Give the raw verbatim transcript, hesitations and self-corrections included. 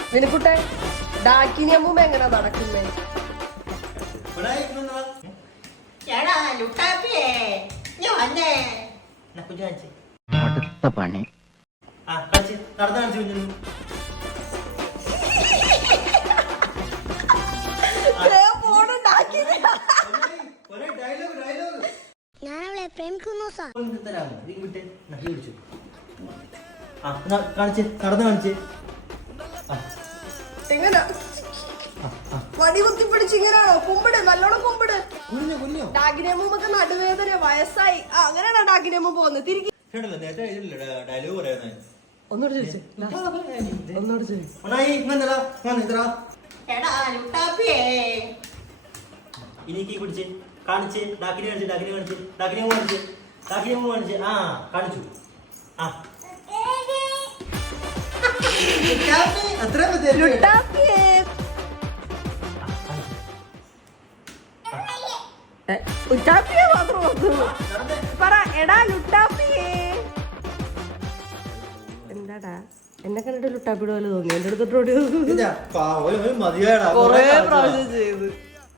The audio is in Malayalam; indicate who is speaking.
Speaker 1: വിനുക്കുട്ടെ ഡാക്കിനി അമ്മൂമ്മ എങ്ങനെ നടക്കുന്നേ?
Speaker 2: അടുത്ത പണി
Speaker 3: ഞാനവളെ പ്രേമിക്കുന്നു
Speaker 2: കാണിച്ച് നടന്ന് കാണിച്ച്
Speaker 1: എങ്ങനെ വടി കുത്തി പിടിച്ച് ഇങ്ങനെയാണോ? കുമ്പിട്, നല്ലോണം കുമ്പിട്. ഡാക്കിനി അമ്മൂമ്മക്ക് നടുവേദന, വയസ്സായി. അങ്ങനെയാണോ ഡാക്കിനി അമ്മ പോകുന്നത്? തിരികെ ഒന്നോട് ചോദിച്ചു ഒന്നോട് ചോദിച്ചു
Speaker 2: ഇനിക്ക് പിടിച്ച് കാണിച്ച് ഡാക്കിനി കാണിച്ച് ഡാക്കിനി കാണിച്ച് ഡാക്കിനി കാണിച്ച് ഡാക്കിനി കാണിച്ച് ആ കാണിച്ചു ആ
Speaker 1: എന്താടാ എന്നെ കണ്ടിട്ട് ലുട്ടാപ്പിയുടെ പോലെ തോന്നി? എന്റെ അടുത്തോട്ട്
Speaker 2: മതിയാടാ
Speaker 1: കൊറേ പ്രാവശ്യം ചെയ്ത്